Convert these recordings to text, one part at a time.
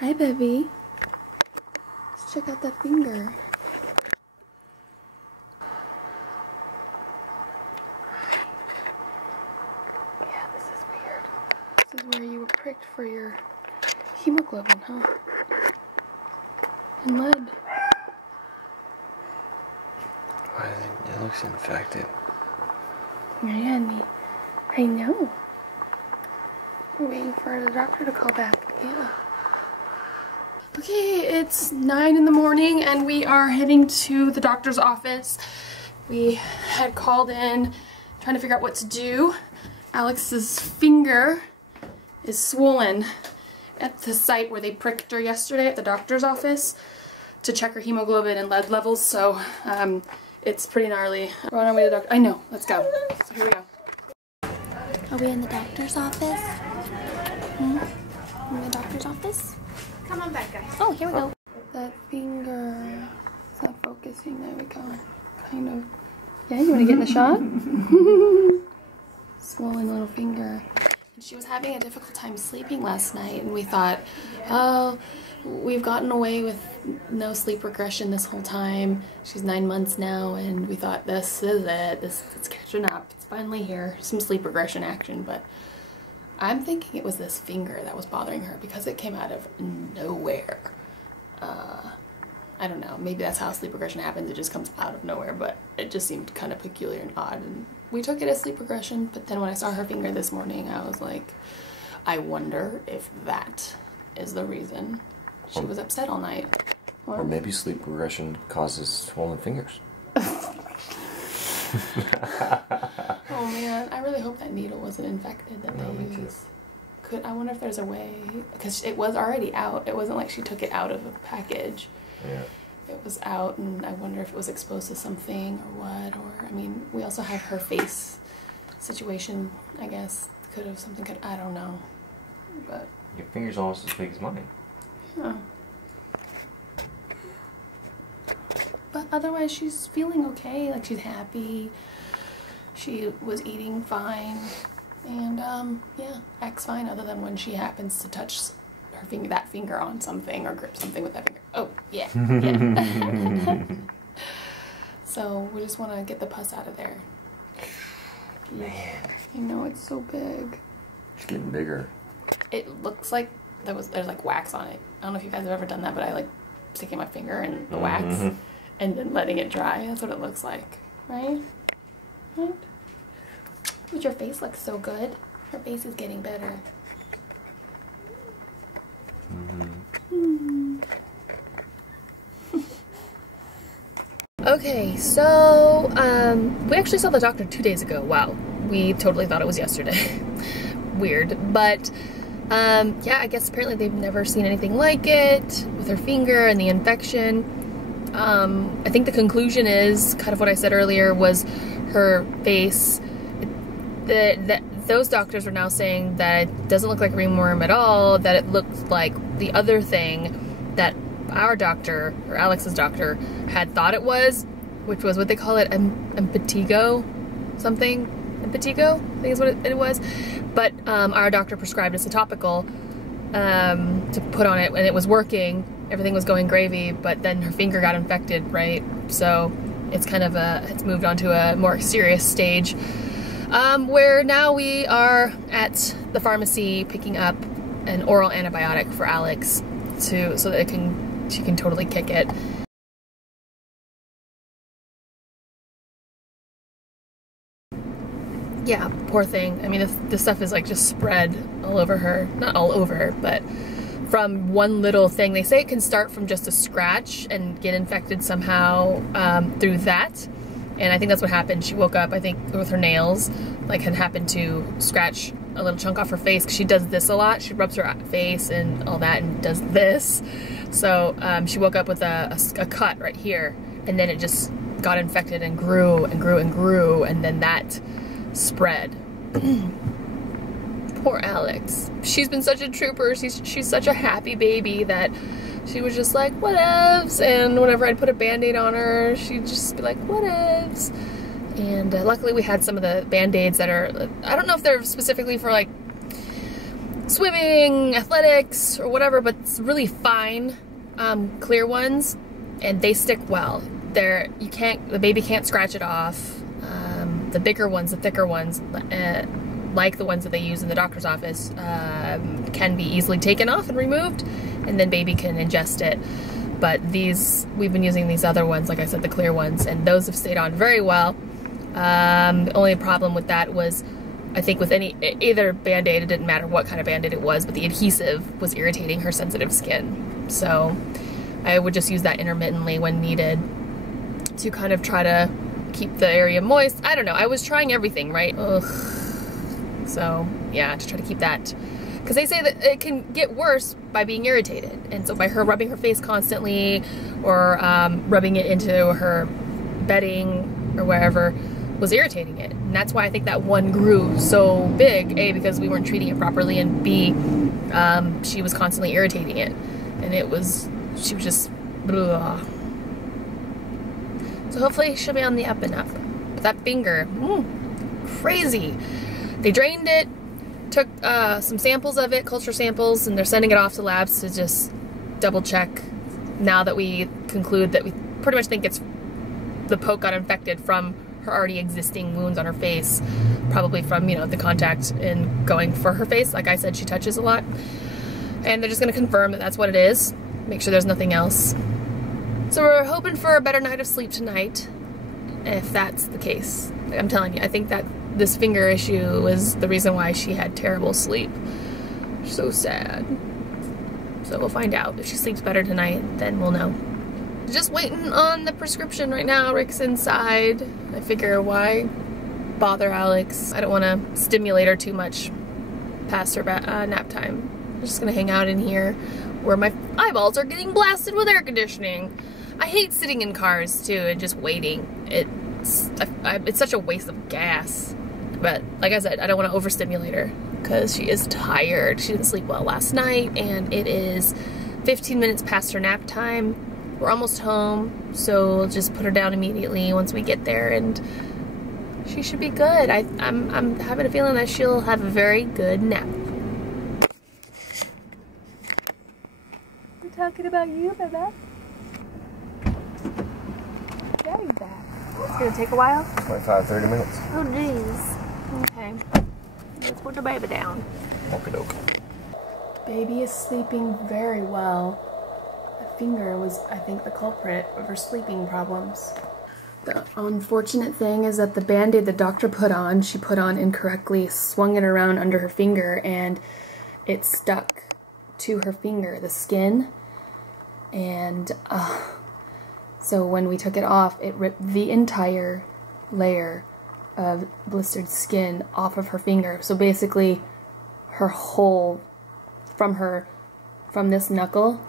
Hi, baby. Let's check out that finger. Yeah, this is weird. This is where you were pricked for your hemoglobin, huh? And lead. Why is it looks infected. Yeah, I know. We're waiting for the doctor to call back. Yeah. Okay, it's 9 in the morning and we are heading to the doctor's office. We had called in trying to figure out what to do. Alex's finger is swollen at the site where they pricked her yesterday at the doctor's office to check her hemoglobin and lead levels, so it's pretty gnarly. We're on our way to the doctor. I know, let's go. So here we go. Are we in the doctor's office? In the doctor's office? Come on back, guys. Oh, here we go. That finger, it's not focusing. There we go. Kind of. Yeah, you want to get in the shot? Swollen little finger. She was having a difficult time sleeping last night, and we thought, oh, we've gotten away with no sleep regression this whole time. She's 9 months now, and we thought, this is it. It's catching up. It's finally here. Some sleep regression action, but I'm thinking it was this finger that was bothering her because it came out of nowhere. I don't know. Maybe that's how sleep regression happens. It just comes out of nowhere, but it just seemed kind of peculiar and odd. And we took it as sleep regression, but then when I saw her finger this morning, I was like, I wonder if that is the reason she was upset all night. Or maybe sleep regression causes swollen fingers. Oh man, I really hope that needle wasn't infected that they used. I wonder if there's a way, because it was already out. It wasn't like she took it out of a package. Yeah. It was out, and I wonder if it was exposed to something or what. Or I mean, we also have her face situation. I guess I don't know. But your finger's almost as big as mine. yeah. But otherwise, she's feeling okay. Like, she's happy. She was eating fine. And, yeah, acts fine other than when she happens to touch her that finger on something or grip something with that finger. Oh, yeah. Yeah. So, we just want to get the pus out of there. Man. I know, it's so big. It's getting bigger. It looks like there's like wax on it. I don't know if you guys have ever done that, but I like sticking my finger in the wax and then letting it dry. That's what it looks like, right? Right? But your face looks so good. Her face is getting better. Okay, so we actually saw the doctor 2 days ago. Wow, we totally thought it was yesterday. Weird, but yeah, I guess apparently they've never seen anything like it with her finger and the infection. I think the conclusion is kind of what I said earlier, was her face. Those doctors are now saying that it doesn't look like ringworm at all, that it looks like the other thing that our doctor, or Alex's doctor, had thought it was, which was what they call it, Impetigo something. Impetigo, I think is what it was. But our doctor prescribed us a topical to put on it, and it was working. Everything was going gravy, but then her finger got infected, right? So it's kind of it's moved on to a more serious stage. Where now we are at the pharmacy picking up an oral antibiotic for Alex so that she can totally kick it. Yeah, poor thing. I mean, this stuff is like just spread all over her. Not all over her, but from one little thing. They say it can start from just a scratch and get infected somehow through that. And I think that's what happened. She woke up, I think, with her nails, like had happened to scratch a little chunk off her face, because she does this a lot. She rubs her face and all that and does this. So she woke up with a cut right here, and then it just got infected and grew and grew and grew, and then that spread. Poor Alex. She's been such a trooper. She's such a happy baby that she was just like, whatevs, and whenever I'd put a band-aid on her, she'd just be like, whatevs. And luckily we had some of the band-aids that are, I don't know if they're specifically for like swimming, athletics, or whatever, but it's really fine, clear ones, and they stick well. The baby can't scratch it off. The bigger ones, the thicker ones, like the ones that they use in the doctor's office, can be easily taken off and removed, and then baby can ingest it. But we've been using these other ones, like I said, the clear ones, and those have stayed on very well. The only problem with that was, I think with either Band-Aid, it didn't matter what kind of Band-Aid it was, but the adhesive was irritating her sensitive skin. So I would just use that intermittently when needed to kind of try to keep the area moist. I don't know, I was trying everything, right? Ugh. So yeah, to try to keep that, because they say that it can get worse by being irritated, and so by her rubbing her face constantly, or rubbing it into her bedding or wherever, was irritating it. And that's why I think that one grew so big, A, because we weren't treating it properly, and B, she was constantly irritating it, and she was just blah. So hopefully she'll be on the up and up. But that finger, crazy. They drained it, took some samples of it, culture samples, and they're sending it off to labs to just double check, now that we conclude that we pretty much think the poke got infected from her already existing wounds on her face, probably from, the contact and going for her face. Like I said, she touches a lot. And they're just going to confirm that that's what it is, make sure there's nothing else. So we're hoping for a better night of sleep tonight, if that's the case. I'm telling you, I think that this finger issue was the reason why she had terrible sleep. So sad. So we'll find out. If she sleeps better tonight, then we'll know. Just waiting on the prescription right now. Rick's inside. I figure, why bother Alex? I don't want to stimulate her too much past her nap time. I'm just gonna hang out in here where my eyeballs are getting blasted with air conditioning. I hate sitting in cars too and just waiting. It's such a waste of gas. But like I said, I don't want to overstimulate her because she is tired. She didn't sleep well last night, and it is 15 minutes past her nap time. We're almost home, so we'll just put her down immediately once we get there, and she should be good. I'm having a feeling that she'll have a very good nap. I'm talking about you, baby. Daddy's back. It's gonna take a while? 25, 30 minutes. Oh, jeez. Okay. Let's put the baby down. Okie doke. Baby is sleeping very well. The finger was, I think, the culprit of her sleeping problems. The unfortunate thing is that the Band-Aid the doctor she put on incorrectly, swung it around under her finger, and it stuck to her finger, the skin. And so when we took it off, it ripped the entire layer of blistered skin off of her finger. So basically, her whole, from this knuckle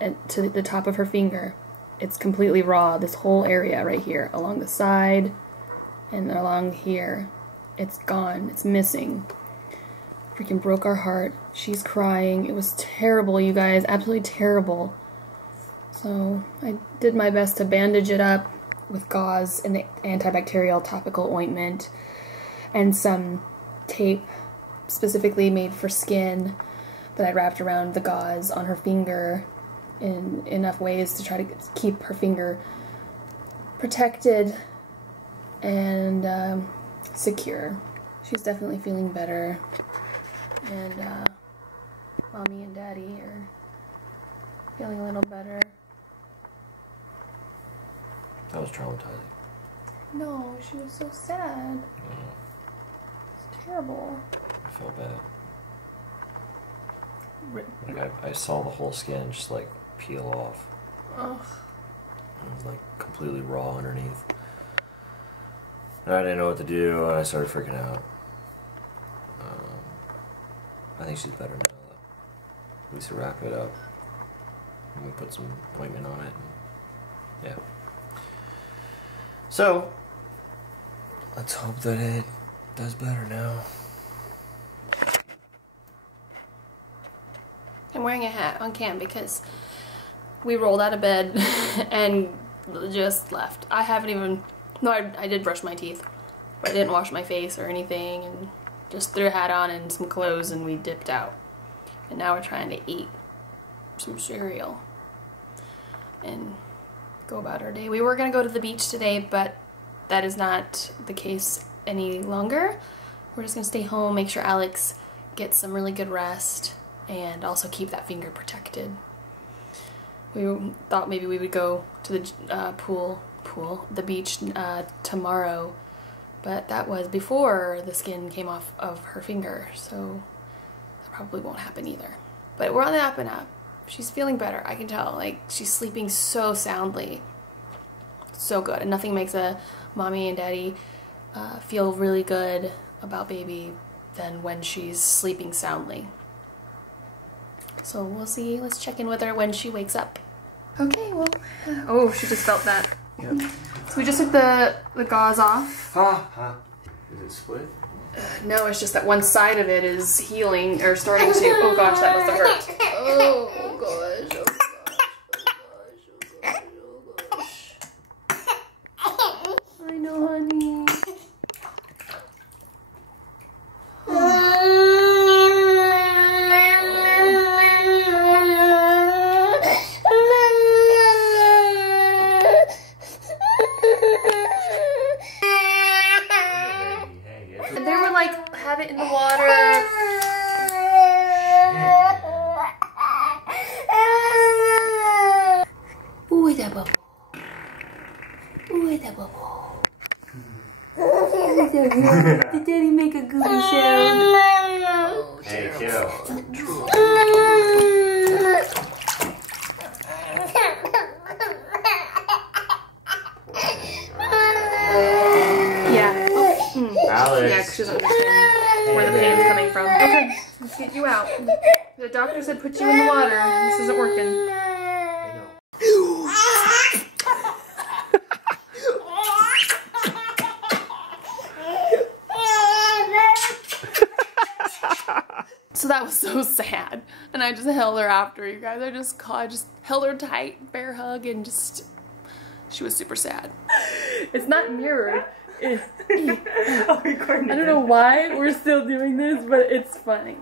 and to the top of her finger, it's completely raw. This whole area right here, along the side and along here, it's gone. It's missing. Freaking broke our heart. She's crying. It was terrible, you guys. Absolutely terrible. So I did my best to bandage it up with gauze and the antibacterial topical ointment and some tape specifically made for skin that I wrapped around the gauze on her finger in enough ways to try to keep her finger protected and secure. She's definitely feeling better, and Mommy and Daddy are feeling a little better. That was traumatizing. No, she was so sad. It's terrible. I felt bad. Like I saw the whole skin just like peel off. Ugh. It was like completely raw underneath. And I didn't know what to do, and I started freaking out. I think she's better now, though. At least we wrap it up. And we put some ointment on it. And yeah. So, let's hope that it does better now. I'm wearing a hat on cam because we rolled out of bed and just left. I haven't even, no, I did brush my teeth, but I didn't wash my face or anything, and Just threw a hat on and some clothes and we dipped out. And now we're trying to eat some cereal and go about our day. We were gonna go to the beach today, but that is not the case any longer. We're just gonna stay home, make sure Alex gets some really good rest, and also keep that finger protected. We thought maybe we would go to the the beach tomorrow, but that was before the skin came off of her finger, so that probably won't happen either. But we're on the up and up. She's feeling better, I can tell. Like, she's sleeping so soundly. So good. And nothing makes a mommy and daddy feel really good about baby than when she's sleeping soundly. So we'll see. Let's check in with her when she wakes up. Okay, well, oh, she just felt that. Yep. So we just took the gauze off. Is it split? No, it's just that one side of it is healing, or starting to. Oh gosh, that must have hurt. Oh gosh, oh gosh, oh gosh, oh gosh. I know, honey. And they were like, have it in the water. Ooh, that bubble. Ooh, that bubble. Did Daddy make a goofy sound? Oh, hey, kiddo. Yeah. Alex. Yeah, because she doesn't understand where the pain's coming from. Okay, let's get you out. The doctor said put you in the water. This isn't working. So that was so sad, and I just held her after, you guys. I just held her tight, bear hug, and just, she was super sad. It's not mirrored. I don't know why we're still doing this, but it's funny.